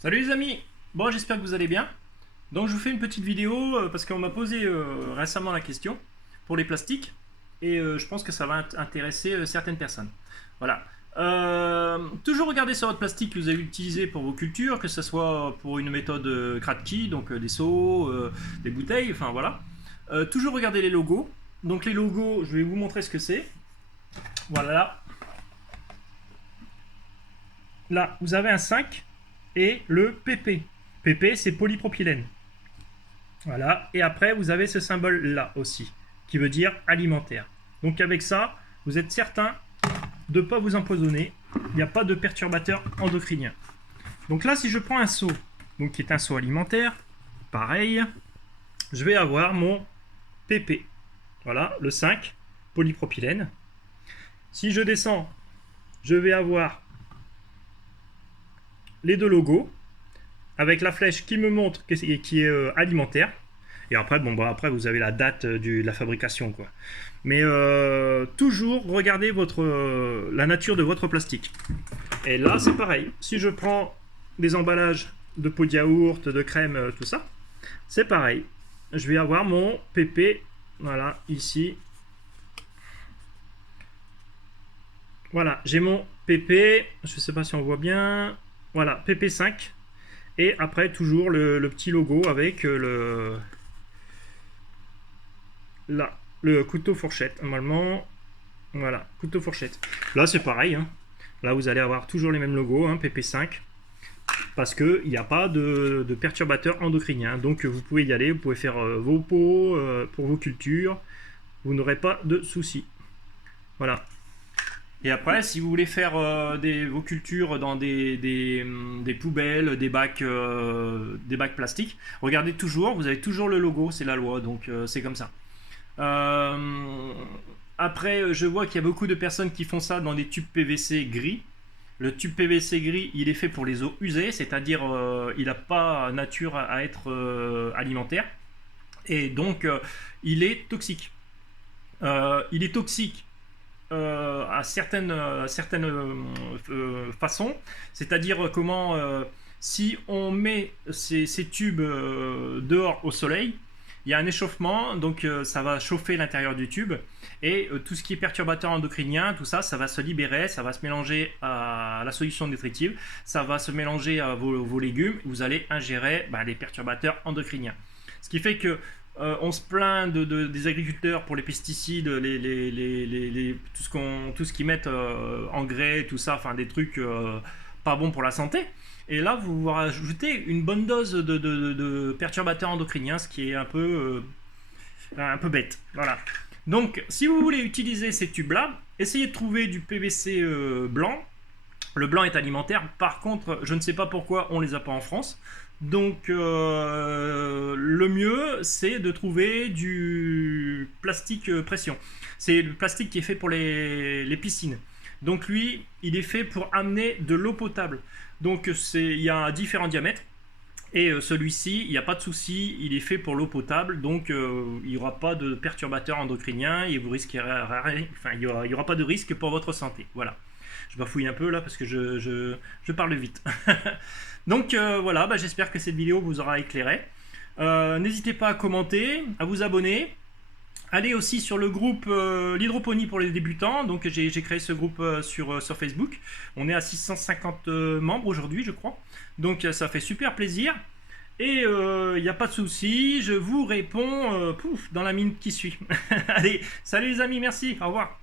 Salut les amis. Bon, j'espère que vous allez bien. Donc je vous fais une petite vidéo parce qu'on m'a posé récemment la question pour les plastiques et je pense que ça va intéresser certaines personnes. Voilà. Toujours regardez sur votre plastique que vous avez utilisé pour vos cultures, que ce soit pour une méthode Kratky, donc des seaux, des bouteilles, enfin voilà. Toujours regardez les logos. Donc les logos, je vais vous montrer ce que c'est. Voilà. Là, vous avez un 5 et le PP. PP, c'est polypropylène. Voilà. Et après, vous avez ce symbole-là aussi, qui veut dire alimentaire. Donc avec ça, vous êtes certain de ne pas vous empoisonner. Il n'y a pas de perturbateur endocrinien. Donc là, si je prends un seau, donc qui est un seau alimentaire, pareil, je vais avoir mon PP. Voilà, le 5, polypropylène. Si je descends, je vais avoir les deux logos avec la flèche qui me montre qui est alimentaire. Et après, bon, bah, après vous avez la date de la fabrication, quoi. Mais toujours regardez la nature de votre plastique. Et là, c'est pareil. Si je prends des emballages de pots de yaourt, de crème, tout ça, c'est pareil. Je vais avoir mon PP, voilà, ici. Voilà, j'ai mon PP, je ne sais pas si on voit bien. Voilà, PP5. Et après, toujours le petit logo avec le couteau fourchette. Normalement, voilà, couteau fourchette. Là, c'est pareil. Hein. Là, vous allez avoir toujours les mêmes logos, hein, PP5. Parce qu'il n'y a pas de perturbateur endocrinien. Donc, vous pouvez y aller, vous pouvez faire vos pots pour vos cultures. Vous n'aurez pas de soucis. Voilà. Et après, si vous voulez faire vos cultures dans des poubelles, des bacs plastiques, regardez toujours, vous avez toujours le logo, c'est la loi, donc c'est comme ça. Après, je vois qu'il y a beaucoup de personnes qui font ça dans des tubes PVC gris. Le tube PVC gris, il est fait pour les eaux usées, c'est-à-dire il n'a pas nature à être alimentaire. Et donc, il est toxique. Il est toxique à certaines façons, c'est-à-dire comment si on met ces tubes dehors au soleil, il y a un échauffement, donc ça va chauffer l'intérieur du tube et tout ce qui est perturbateur endocrinien, tout ça, ça va se libérer, ça va se mélanger à la solution nutritive, ça va se mélanger à vos légumes, vous allez ingérer les perturbateurs endocriniens. Ce qui fait que on se plaint des agriculteurs pour les pesticides, tout ce qu'ils mettent engrais, tout ça, enfin des trucs pas bons pour la santé. Et là, vous rajoutez une bonne dose de perturbateurs endocriniens, ce qui est un peu bête. Voilà. Donc, si vous voulez utiliser ces tubes-là, essayez de trouver du PVC blanc. Le blanc est alimentaire. Par contre, je ne sais pas pourquoi on ne les a pas en France. Donc, le mieux, c'est de trouver du plastique pression. C'est le plastique qui est fait pour les piscines. Donc, lui, il est fait pour amener de l'eau potable. Donc, il y a différents diamètres. Et celui-ci, il n'y a pas de souci, il est fait pour l'eau potable, donc il n'y aura pas de perturbateurs endocriniens et vous risquerez, enfin, il y aura pas de risque pour votre santé. Voilà. Je bafouille un peu là parce que je parle vite. Donc voilà, j'espère que cette vidéo vous aura éclairé. N'hésitez pas à commenter, à vous abonner. Allez aussi sur le groupe l'hydroponie pour les débutants. Donc j'ai créé ce groupe sur Facebook. On est à 650 membres aujourd'hui, je crois. Donc ça fait super plaisir. Et il n'y a pas de souci, je vous réponds dans la minute qui suit. Allez, salut les amis, merci, au revoir.